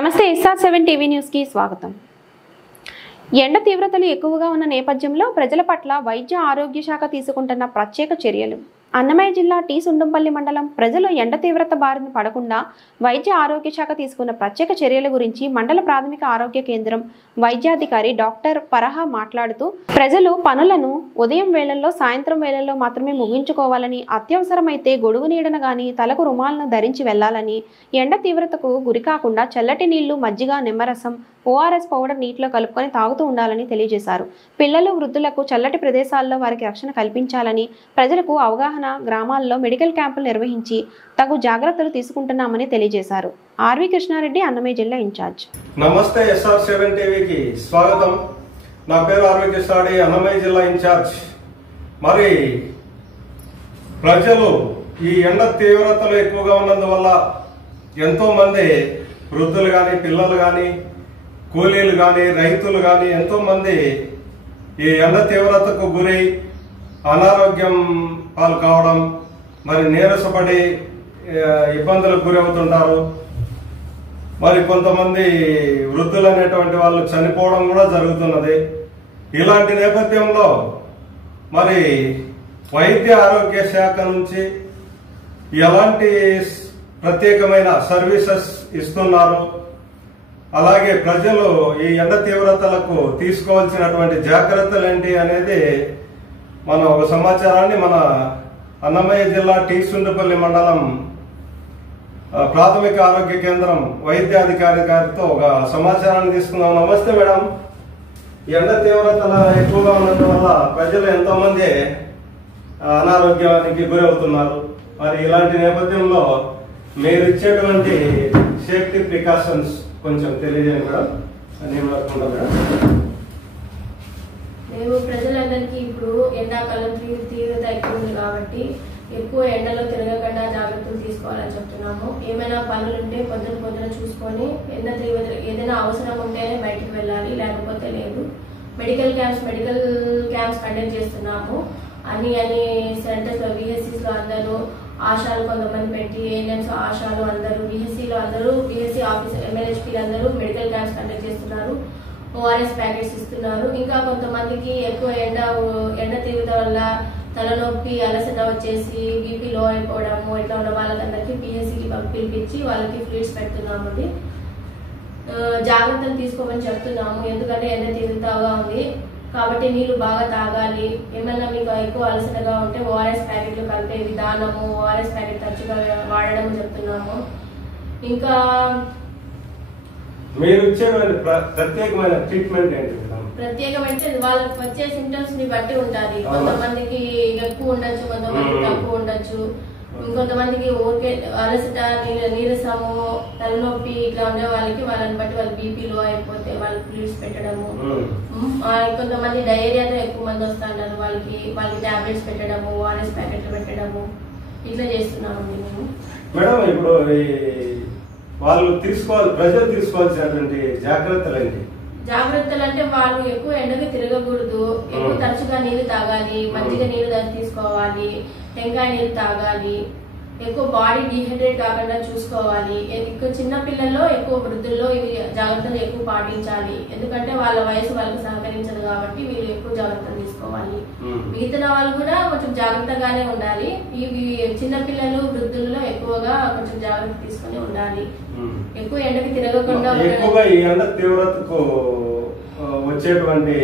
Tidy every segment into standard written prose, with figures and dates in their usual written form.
నమస్తే SR7 TV news కి స్వాగతం। ఎండ తీవ్రతలు ఎక్కువగా ఉన్న నేపథ్యంలో ప్రజల పట్ల వైద్య ఆరోగ్య శాఖ తీసుకుంటున్న ప్రత్యేక చర్యలు। అన్నమయ్య జిల్లా టీ సుండుంపల్లి మండలం ప్రజలు ఎండ తీవ్రత బారిన పడకుండా వైద్య ఆరోగ్య శాఖ తీసుకున్న ప్రత్యేక చర్యల గురించి మండల ప్రాథమిక ఆరోగ్య కేంద్రం వైద్యాధికారి డాక్టర్ పరహా మాట్లాడుతూ ప్రజలు పనులను ఉదయం వేళల్లో సాయంత్రం వేళల్లో మాత్రమే ముగించుకోవాలని, అత్యవసరమైతే గొడుగు నీడన గాని తలకు రుమాలను ధరించి వెళ్లాలని, ఎండ తీవ్రతకు గురికాకుండా చల్లటి నీళ్లు, మజ్జిగ, నిమ్మరసం, ORS పౌడర్ నీటిలో కలుపుకొని తాగుతూ ఉండాలని తెలియజేశారు। పిల్లలు, వృద్ధులకు చల్లటి ప్రదేశాల్లో వారికి రక్షణ కల్పించాలని, ప్రజలకు అవగాహన గ్రామాల్లో మెడికల్ క్యాంపులు నిర్వహించి తగు జాగ్రత్తలు తీసుకుంటున్నామని తెలియజేశారు। ఆర్వి కృష్ణారెడ్డి, అన్నమయ్య జిల్లా ఇన్ఛార్జ్। నమస్తే SR7 టీవీకి స్వాగతం। నా పేరు ఆర్వి కృష్ణారెడ్డి, అన్నమయ్య జిల్లా ఇన్ఛార్జ్। మరి ప్రజలు ఈ ఎండ తీవ్రతలు ఎక్కువగా ఉన్నందువల్ల ఎంతో మంది వృద్ధులు కానీ, పిల్లలు కానీ, కూలీలు కానీ, రైతులు కానీ ఎంతో మంది ఈ ఎండ తీవ్రతకు గురై అనారోగ్యం పాలు కావడం, మరి నీరసపడి ఇబ్బందులకు గురవుతుంటారు। మరి కొంతమంది వృద్ధులు అనేటువంటి వాళ్ళు చనిపోవడం కూడా జరుగుతున్నది। ఇలాంటి నేపథ్యంలో మరి వైద్య ఆరోగ్య శాఖ నుంచి ఎలాంటి ప్రత్యేకమైన సర్వీసెస్ ఇస్తున్నారు, అలాగే ప్రజలు ఈ ఎండ తీవ్రతలకు తీసుకోవాల్సినటువంటి జాగ్రత్తలు ఏంటి అనేది మన ఒక సమాచారాన్ని మన అన్నమయ్య జిల్లా టీ సుండుపల్లి మండలం ప్రాథమిక ఆరోగ్య కేంద్రం వైద్యాధికారి గారితో ఒక సమాచారాన్ని తీసుకుందాం। నమస్తే మేడం। ఎండ తీవ్రతల ఎక్కువగా ఉండటం వల్ల ప్రజలు ఎంతో మంది అనారోగ్యానికి గురవుతున్నారు। మరి ఇలాంటి నేపథ్యంలో మీరు ఇచ్చేటువంటి సేఫ్టీ ప్రికాషన్స్ కొంచెం తెలియజేయండి మేడం। మేడం, మేము ప్రజలందరికీ ఇప్పుడు ఎండాకాలం తీవ్రత ఎక్కువ ఉంది కాబట్టి ఎక్కువ ఎండలో తిరగకుండా జాగ్రత్తలు తీసుకోవాలని చెప్తున్నాము। ఏమైనా పనులు ఉంటే పొద్దున చూసుకొని ఎండ తీవ్రత ఏదైనా అవసరం ఉంటేనే బయటికి వెళ్ళాలి, లేకపోతే లేదు। మెడికల్ క్యాంప్స్ కండక్ట్ చేస్తున్నాము। అన్ని సెంటర్స్ లో VSCs లో అందరూ ఆశాలు కొంతమంది పెట్టి, ANMs ఆశాలు అందరూ, BHCలో అందరూ, BHC ఆఫీసర్ MLHPలు అందరూ మెడికల్ క్యాంప్స్ కండక్ట్ చేస్తున్నారు। ORS ప్యాకెట్స్ ఇస్తున్నారు। ఇంకా కొంతమందికి ఎక్కువ ఎండ తీవ్రత వల్ల తలనొప్పి, అలసట వచ్చేసి BP లో అయిపోవడము ఇట్లా ఉన్న వాళ్ళకందరికీ PHCకి పిలిపించి వాళ్ళకి ఫ్లూయిడ్స్ పెడుతున్నాము। జాగ్రత్తలు తీసుకోమని చెప్తున్నాము, ఎందుకంటే ఎండ తీవ్రతగా ఉంది కాబట్టి నీళ్లు బాగా తాగాలి। ఏమన్నా మీకు ఎక్కువ అలసటగా ఉంటే ORS ప్యాకెట్లు కలిపే విధానము, ORS ప్యాకెట్ తరచుగా వాడడం చెప్తున్నాము। ఇంకా మీరు ఇచ్చేటువంటి ప్రత్యేకమైన ట్రీట్మెంట్ ఏంటి? ప్రత్యేకమైతే వాళ్ళకి వచ్చే సింటమ్స్ ని బట్టి ఉంటది। కొంతమందికి ఎక్కువ ఉండొచ్చు, కొంతమందికి తక్కువ ఉండొచ్చు, ఇంకొంతమందికి ఓకే అలసట, నీరసము, తలనొప్పి ఇట్లా ఉండే వాళ్ళని బట్టి వాళ్ళ BP లో అయిపోతే వాళ్ళకి ఫ్లూయిడ్స్ పెట్టడము, కొంతమంది డయేరియాతో ఎక్కువ మంది వస్తున్నారు వాళ్ళకి టాబ్లెట్స్ పెట్టడము, ORS ప్యాకెట్లు పెట్టడము ఇట్లా చేస్తున్నామండి మేము। మేడం, ఇప్పుడు ప్రజలు తీసుకోవాల్సినటువంటి జాగ్రత్తలు ఏంటి? జాగ్రత్తలు అంటే వాళ్ళు ఎక్కువ ఎండకు తిరగకూడదు, ఎక్కువ తరచుగా నీళ్లు తాగాలి, మజ్జిగ నీళ్లు తీసుకోవాలి, టెంకాయ నీళ్లు తాగాలి, ఎక్కువ బాడీ డీహైడ్రేట్ కాకుండా చూసుకోవాలి। ఎక్కువ చిన్న పిల్లల్లో, ఎక్కువ వృద్ధుల్లో ఇవి జాగ్రత్తలు ఎక్కువ పాటించాలి, ఎందుకంటే వాళ్ళ వయసు వాళ్ళకి సహకరించదు కాబట్టి వీళ్ళు ఎక్కువ జాగ్రత్తలు తీసుకోవాలి। మిగతా వాళ్ళు కూడా కొంచెం జాగ్రత్తగానే ఉండాలి। ఇవి చిన్న పిల్లలు, వృద్ధుల్లో ఎక్కువగా కొంచెం జాగ్రత్త తీసుకుని ఉండాలి, ఎక్కువ ఎండకి తిరగకుండా। ఎక్కువగా ఈ ఎండ తీవ్రతకు వచ్చేటువంటి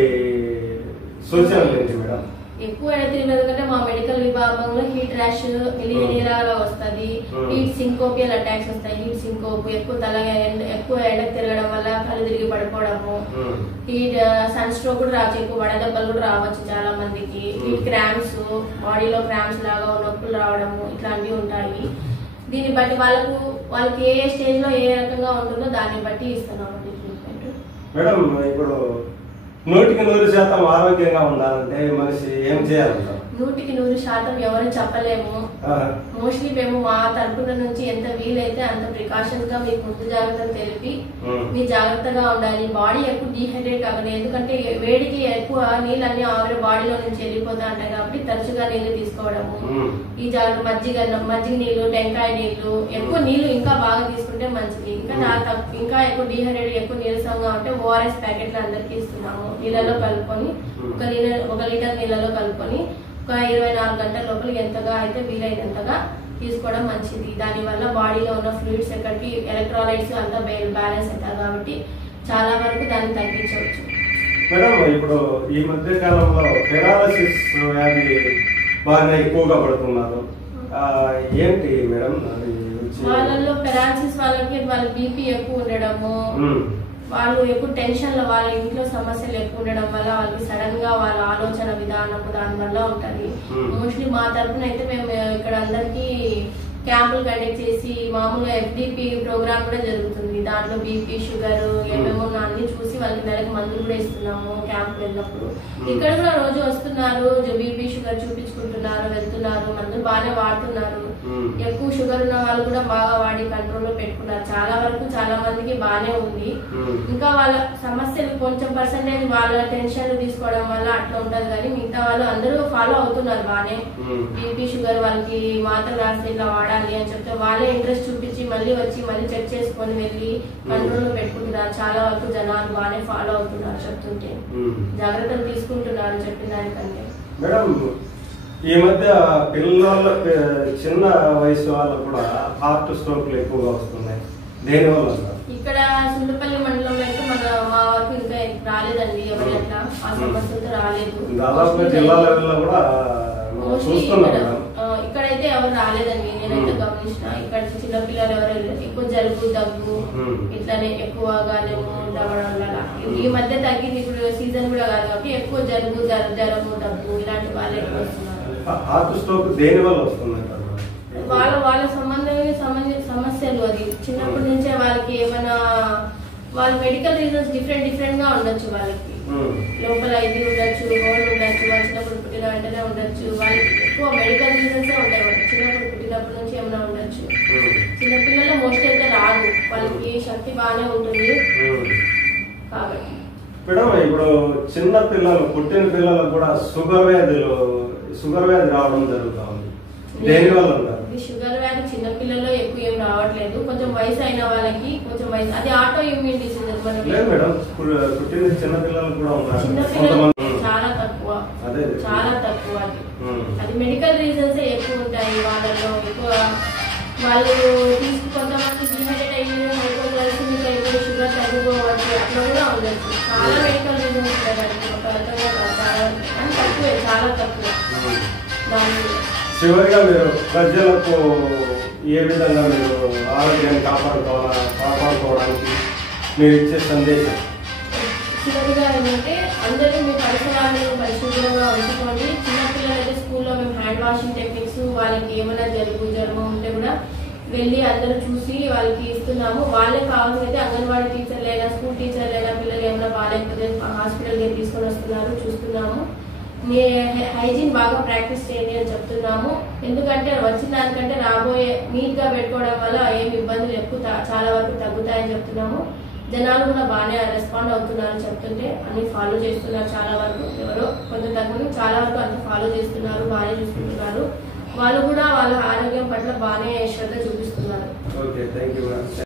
సూచనలు ఏంటి మేడం? ఎక్కువ ఎండ తిరిగినకంటే మా మెడికల్ విభాగంలో హీట్ ర్యాష్, మిలియనీరాగా వస్తుంది, హీట్ సింకోపియల్ అటాక్స్ వస్తాయి, హీట్ సింకోప్, ఎక్కువ ఎండకు తిరగడం వల్ల కళ్ళు తిరిగి పడిపోవడము, హీట్ సన్ స్ట్రోక్ కూడా రావచ్చు, ఎక్కువ వడదెబ్బలు కూడా రావచ్చు చాలా మందికి, హీట్ క్రాంప్స్, బాడీలో క్రాంప్స్ లాగా నొప్పులు రావడము ఇట్లాంటివి ఉంటాయి। దీన్ని బట్టి వాళ్ళకి ఏ స్టేజ్ లో ఏ రకంగా ఉంటుందో దాన్ని బట్టి ఇస్తున్నాము ట్రీట్మెంట్। మేడం, ఇప్పుడు 100% ఆరోగ్యంగా ఉండాలంటే మనిషి ఏం చేయాలంటారు? 100% ఎవరు చెప్పలేము. మోస్ట్లీ మేము మా తరపున నుంచి ఎంత వీలైతే అంత ప్రికాషన్స్ గా మీకు ముందు జాగ్రత్తలు తెలిపి మీ జాగ్రత్తగా ఉండాలి. బాడీ ఎక్కువ డీహైడ్రేట్ కావాలి, ఎందుకంటే వేడికి ఎక్కువ నీళ్ళన్నీ ఆవిరి బాడీలో నుంచి వెళ్ళిపోతా ఉంటాయి కాబట్టి తరచుగా నీళ్లు తీసుకోవడము, ఈ జాగ్రత్త మజ్జిగ నీళ్లు, టెంకాయ నీళ్లు, ఎక్కువ నీళ్లు ఇంకా బాగా తీసుకుంటే మంచిది. ఇంకా ఎక్కువ డీహైడ్రేట్ ఎక్కువ నీరసంగా ఉంటే ఓఆర్ఎస్ ప్యాకెట్లు అందరికి ఇస్తున్నాము. నీళ్ళలో కలుపుకొని 1 లీటర్ నీళ్ళలో కలుపుకొని ఒక 24 గంటల లోపల ఎంతగా అయితే వీలైనంతగా తీసుకోవడం మంచిది. దానివల్ల బాడీలో ఉన్న ఫ్లూయిడ్స్ ఎక్కడికి ఎలక్ట్రోలైట్స్ అంతా బ్యాలెన్స్ అవుతారు కాబట్టి చాలా వరకు దాన్ని తగ్గించవచ్చు. మేడం, ఇప్పుడు ఈ మధ్య కాలంలో పెరాలసిస్ వ్యాధి బాగా ఎక్కువగా పడుతున్నారు, ఏంటి మేడం? వాళ్ళల్లో పెరాలసిస్ వాళ్ళ బీపీ ఎక్కువ ఉండడము, వాళ్ళు ఎక్కువ టెన్షన్ లో, వాళ్ళ ఇంట్లో సమస్యలు ఎక్కువ ఉండడం వల్ల వాళ్ళకి సడన్ గా వాళ్ళ ఆలోచన విధానము దాని వల్ల ఉంటది. మోస్ట్లీ మా తరఫున అయితే మేము ఇక్కడ అందరికి క్యాంపులు కండక్ట్ చేసి మామూలుగా FDP ప్రోగ్రామ్ కూడా జరుగుతుంది. దాంట్లో బీపీ, షుగర్ ఏమేమో అన్ని చూసి వాళ్ళకి నెలకు మందులు కూడా ఇస్తున్నాము. క్యాంప్ వెళ్ళినప్పుడు ఇక్కడ కూడా రోజు వస్తున్నారు, బీపీ షుగర్ చూపించుకుంటున్నారు, వెళ్తున్నారు, మందులు బాగానే వాడుతున్నారు. ఎక్కువ షుగర్ ఉన్న వాళ్ళు కూడా బాగా వాడి కంట్రోల్ లో పెట్టుకున్నారు. చాలా వరకు చాలా మందికి బాగానే ఉంది. ఇంకా వాళ్ళ సమస్యలు కొంచెం పర్సెంటేజ్ వాళ్ళ టెన్షన్ తీసుకోవడం వల్ల అట్లా ఉంటది, కానీ మిగతా వాళ్ళు అందరూ ఫాలో అవుతున్నారు బాగానే. బీపీ షుగర్ వాళ్ళకి మాత్రం రాస్తే ఇట్లా వాడాలి అని చెప్తే వాళ్ళే ఇంట్రెస్ట్ చూపించి మళ్ళీ వచ్చి మళ్ళీ చెక్ చేసుకొని వెళ్ళి కంట్రోల్ లో పెట్టుకుంటున్నారు. చాలా వరకు జనాలు బాగానే ఫాలో అవుతున్నారు, చెప్తుంటే జాగ్రత్తలు తీసుకుంటున్నారు చెప్పిన దానికంటే. మేడం, ఈ మధ్య పిల్లల చిన్న వయసు వాళ్ళకు కూడా హార్ట్ స్ట్రోక్లు ఎక్కువగా వస్తున్నాయి, దేనివల్ల? ఇక్కడ సుందరపల్లి మండలంలో అయితే మా వరకు ఇంకా రాలేదండి, ఎవరి అట్లా ఆ సమస్యలతో రాలేదు. దాదాపు జిల్లా లెవెల్లో కూడా ఇక్కడైతే ఎవరు రాలేదండి, నేనైతే గమనించిన. ఇక్కడ చిన్నపిల్లలు ఎవరు ఎక్కువ జలుబు, దగ్గు ఇట్లానే ఎక్కువగానే ఉండడం వల్ల ఈ మధ్య తగ్గింది. ఇప్పుడు సీజన్ కూడా కాదు కాబట్టి ఎక్కువ జలుబు, జ్వరము, దగ్గు ఇలాంటి వాళ్ళు ఎక్కువ వస్తున్నారు. హార్ట్ స్ట్రోక్ దేని వల్ల వస్తున్నాయి? వాళ్ళ సమస్యలు అది చిన్నప్పటి నుంచే వాళ్ళకి ఏమైనా వాళ్ళ మెడికల్ రీజన్స్ డిఫరెంట్ గా ఉండొచ్చు. వాళ్ళకి లోపల ఇది ఉండొచ్చు, హోల్ ఉండొచ్చు, వాళ్ళు చిన్నప్పుడు పుట్టిన వెంటనే ఉండొచ్చు. వాళ్ళకి ఎక్కువ మెడికల్ రీజన్స్ ఉంటాయి. వాళ్ళకి చిన్నప్పుడు పుట్టినప్పటి నుంచి ఏమైనా ఉండొచ్చు. చిన్నపిల్లలు మోస్ట్లీ అయితే రాదు, వాళ్ళకి శక్తి బాగానే ఉంటుంది కాబట్టి. మేడం, ఇప్పుడు చిన్న పిల్లలు, పుట్టిన పిల్లలకు కూడా షుగర్ వ్యాధి రావడం జరుగుతా ఉంది, దేని వల్ల? షుగర్ వ్యాధి చిన్నపిల్లల్లో ఎక్కువ ఏం రావట్లేదు, కొంచెం వయసు అయిన వాళ్ళకి కొంచెం వయసు, అది ఆటో ఇమ్యూన్ డిసీజ్. మేడం, పుట్టిన చిన్న పిల్లలు కూడా ఉన్నారు, చాలా తక్కువ అది మెడికల్ రీజన్స్ ఎక్కువ ఉంటాయి వాళ్ళలో. ఎక్కువ వాళ్ళు కొంతమంది డిహైడ్రేట్ అయ్యి షుగర్ తగ్గిపోవచ్చు, అట్లా కూడా ఉండొచ్చు. చాలా మెడికల్ రీజన్స్ ఉంటాయి, ఒక రకంగా చాలా తక్కువ. దాని చివరిగా మీరు ప్రజలకు ఏ విధంగా మీరు ఆరోగ్యాన్ని కాపాడుకోవడానికి మీరు ఇచ్చే సందేశం? చివరిగా ఏంటంటే అందరూ మీ పరిసరాలను పరిశుభ్రంగా ఉంచుకోండి. చిన్నపిల్లలైతే స్కూల్లో మేము హ్యాండ్ వాషింగ్ టెక్నిక్స్, వాళ్ళకి ఏమైనా జలుబు, జ్వరము ఉంటే కూడా వెళ్ళి అందరూ చూసి వాళ్ళకి ఇస్తున్నాము. వాళ్ళకి కావాల్సిందైతే అంగన్వాడీ టీచర్లైనా, స్కూల్ టీచర్లైనా పిల్లలు ఏమైనా బాగాలేకపోతే హాస్పిటల్కి తీసుకొని వస్తున్నారు, చూస్తున్నాము. హైజీన్ బాగా ప్రాక్టీస్ చేయండి అని చెప్తున్నాము. ఎందుకంటే వచ్చిన దానికంటే రాబోయే నీట్ గా పెట్టుకోవడం వల్ల ఏమి ఇబ్బందులు ఎక్కువ చాలా వరకు తగ్గుతాయని చెప్తున్నాము. జనాలు కూడా బాగానే రెస్పాండ్ అవుతున్నారు, చెప్తుంటే అన్ని ఫాలో చేస్తున్నారు. చాలా వరకు ఎవరో కొంచెం తగ్గు, చాలా వరకు అంతా ఫాలో చేస్తున్నారు, బాగానే చూసుకుంటున్నారు. వాళ్ళు కూడా వాళ్ళ ఆరోగ్యం పట్ల బాగానే శ్రద్ధ చూపిస్తున్నారు.